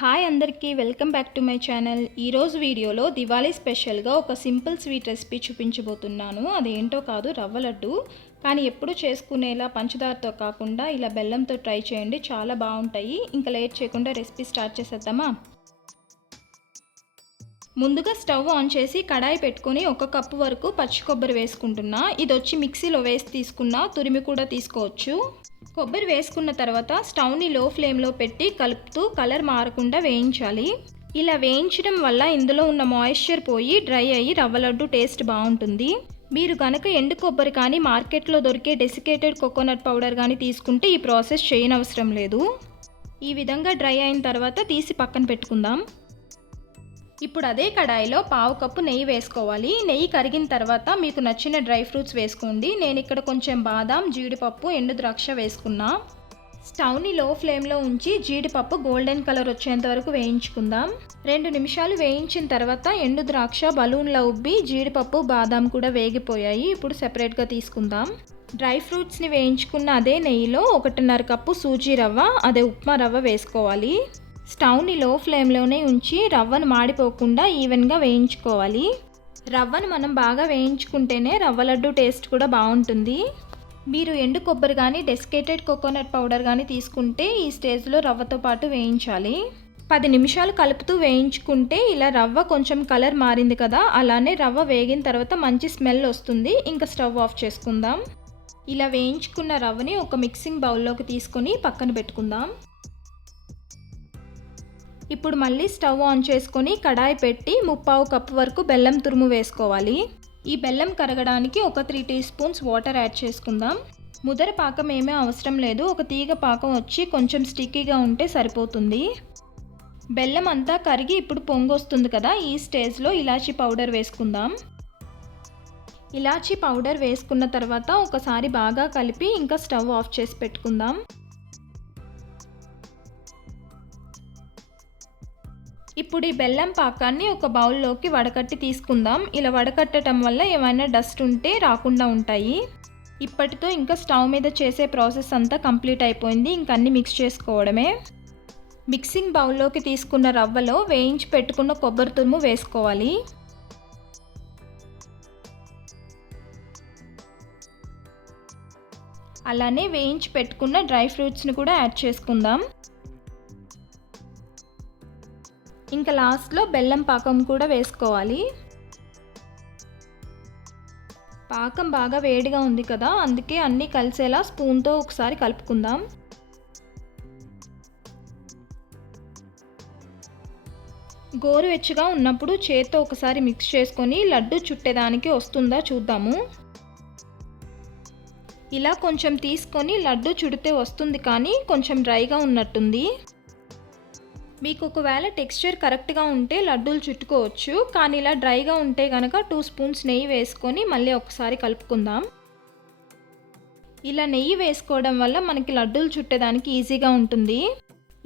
Hi అందరికీ welcome back to my channel. ఈరోజు వీడియోలో దివాళీ స్పెషల్గా ఒక సింపుల్ స్వీట్ రెసిపీ చూపించబోతున్నాను. అదేంటో కాదు, రవ్వ లడ్డు. కానీ ఎప్పుడు చేసుకునేలా పంచదారతో కాకుండా ఇలా బెల్లంతో ట్రై చేయండి, చాలా బాగుంటాయి. ఇంకా లేట్ చేయకుండా రెసిపీ స్టార్ట్ చేసేద్దామా? ముందుగా స్టవ్ ఆన్ చేసి కడాయి పెట్టుకొని 1 కప్పు వరకు పచ్చి కొబ్బరి వేసుకుంటున్నా. ఇది వచ్చి మిక్సీలో వేసి తీసుకున్నా, తురిమి కూడా తీసుకోవచ్చు. కొబ్బరి వేసుకున్న తర్వాత స్టవ్ని లో ఫ్లేమ్లో పెట్టి కలుపుతూ కలర్ మారకుండా వేయించాలి. ఇలా వేయించడం వల్ల ఇందులో ఉన్న మాయిశ్చర్ పోయి డ్రై అయ్యి రవ్వ లడ్డు టేస్ట్ బాగుంటుంది. మీరు కనుక ఎండు కొబ్బరి కానీ మార్కెట్లో దొరికే డెసికేటెడ్ కోకోనట్ పౌడర్ కానీ తీసుకుంటే ఈ ప్రాసెస్ చేయనవసరం లేదు. ఈ విధంగా డ్రై అయిన తర్వాత తీసి పక్కన పెట్టుకుందాం. ఇప్పుడు అదే కడాయిలో 1/2 కప్పు నెయ్యి వేసుకోవాలి. నెయ్యి కరిగిన తర్వాత మీకు నచ్చిన డ్రై ఫ్రూట్స్ వేసుకోండి. నేను ఇక్కడ కొంచెం బాదాం, జీడిపప్పు, ఎండు ద్రాక్ష వేసుకున్నా. స్టవ్ని లో ఫ్లేమ్లో ఉంచి జీడిపప్పు గోల్డెన్ కలర్ వచ్చేంత వరకు వేయించుకుందాం. 2 నిమిషాలు వేయించిన తర్వాత ఎండు ద్రాక్ష బలూన్లో ఉబ్బి జీడిపప్పు, బాదాం కూడా వేగిపోయాయి. ఇప్పుడు సెపరేట్గా తీసుకుందాం. డ్రై ఫ్రూట్స్ని వేయించుకున్న అదే నెయ్యిలో 1.5 కప్పు సూజీ రవ్వ, అదే ఉప్మా రవ్వ వేసుకోవాలి. స్టవ్ని లో ఫ్లేమ్లోనే ఉంచి రవ్వను మాడిపోకుండా ఈవెన్గా వేయించుకోవాలి. రవ్వను మనం బాగా వేయించుకుంటేనే రవ్వ లడ్డు టేస్ట్ కూడా బాగుంటుంది. మీరు ఎండు కొబ్బరి కానీ డెసికేటెడ్ కోకోనట్ పౌడర్ కానీ తీసుకుంటే ఈ స్టేజ్లో రవ్వతో పాటు వేయించాలి. 10 నిమిషాలు కలుపుతూ వేయించుకుంటే ఇలా రవ్వ కొంచెం కలర్ మారింది కదా, అలానే రవ్వ వేగిన తర్వాత మంచి స్మెల్ వస్తుంది. ఇంకా స్టవ్ ఆఫ్ చేసుకుందాం. ఇలా వేయించుకున్న రవ్వని ఒక మిక్సింగ్ బౌల్లోకి తీసుకొని పక్కన పెట్టుకుందాం. ఇప్పుడు మళ్ళీ స్టవ్ ఆన్ చేసుకొని కడాయి పెట్టి 3/4 కప్పు వరకు బెల్లం తురుము వేసుకోవాలి. ఈ బెల్లం కరగడానికి ఒక 3 టీ స్పూన్స్ వాటర్ యాడ్ చేసుకుందాం. ముదర పాకం ఏమీ అవసరం లేదు, ఒక తీగ పాకం వచ్చి కొంచెం స్టిక్కీగా ఉంటే సరిపోతుంది. బెల్లం అంతా కరిగి ఇప్పుడు పొంగు వస్తుంది కదా, ఈ స్టేజ్లో ఇలాచీ పౌడర్ వేసుకుందాం. ఇలాచీ పౌడర్ వేసుకున్న తర్వాత ఒకసారి బాగా కలిపి ఇంకా స్టవ్ ఆఫ్ చేసి పెట్టుకుందాం. ఇప్పుడు ఈ బెల్లం పాకాన్ని ఒక బౌల్లోకి వడకట్టి తీసుకుందాం. ఇలా వడకట్టడం వల్ల ఏమైనా డస్ట్ ఉంటే రాకుండా ఉంటాయి. ఇప్పటితో ఇంకా స్టవ్ మీద చేసే ప్రాసెస్ అంతా కంప్లీట్ అయిపోయింది. ఇంక అన్నీ మిక్స్ చేసుకోవడమే. మిక్సింగ్ బౌల్లోకి తీసుకున్న రవ్వలో వేయించి పెట్టుకున్న కొబ్బరి తురుము వేసుకోవాలి. అలానే వేయించి పెట్టుకున్న డ్రై ఫ్రూట్స్ని కూడా యాడ్ చేసుకుందాం. ఇంకా లాస్ట్లో బెల్లం పాకం కూడా వేసుకోవాలి. పాకం బాగా వేడిగా ఉంది కదా, అందుకే అన్నీ కలిసేలా స్పూన్తో ఒకసారి కలుపుకుందాం. గోరువెచ్చగా ఉన్నప్పుడు చేత్తో ఒకసారి మిక్స్ చేసుకొని లడ్డు చుట్టేదానికి వస్తుందా చూద్దాము. ఇలా కొంచెం తీసుకొని లడ్డు చుడితే వస్తుంది, కానీ కొంచెం డ్రైగా ఉన్నట్టుంది. మీకు ఒకవేళ టెక్స్చర్ కరెక్ట్గా ఉంటే లడ్డూలు చుట్టుకోవచ్చు, కానీ ఇలా డ్రైగా ఉంటే కనుక 2 స్పూన్స్ నెయ్యి వేసుకొని మళ్ళీ ఒకసారి కలుపుకుందాం. ఇలా నెయ్యి వేసుకోవడం వల్ల మనకి లడ్డూలు చుట్టేదానికి ఈజీగా ఉంటుంది.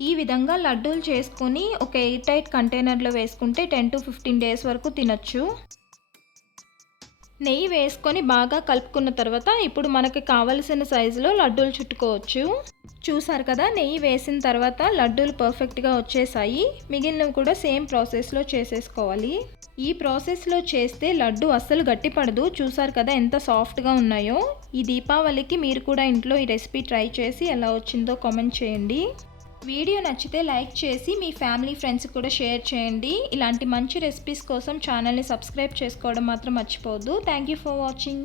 ఈ విధంగా లడ్డూలు చేసుకొని ఒక ఎయిర్ టైట్ కంటైనర్లో వేసుకుంటే 10 to 15 డేస్ వరకు తినొచ్చు. నెయ్యి వేసుకొని బాగా కలుపుకున్న తర్వాత ఇప్పుడు మనకి కావలసిన సైజులో లడ్డూలు చుట్టుకోవచ్చు. చూసారు కదా, నెయ్యి వేసిన తర్వాత లడ్డూలు పర్ఫెక్ట్గా వచ్చేసాయి. మిగిలినవి కూడా సేమ్ ప్రాసెస్లో చేసేసుకోవాలి. ఈ ప్రాసెస్లో చేస్తే లడ్డు అస్సలు గట్టిపడదు. చూసారు కదా ఎంత సాఫ్ట్గా ఉన్నాయో. ఈ దీపావళికి మీరు కూడా ఇంట్లో ఈ రెసిపీ ట్రై చేసి ఎలా వచ్చిందో కామెంట్ చేయండి. వీడియో నచ్చితే లైక్ చేసి మీ ఫ్యామిలీ ఫ్రెండ్స్ కూడా షేర్ చేయండి. ఇలాంటి మంచి రెసిపీస్ కోసం ఛానల్ని సబ్స్క్రైబ్ చేసుకోవడం మాత్రం మర్చిపోవద్దు. Thank you for watching.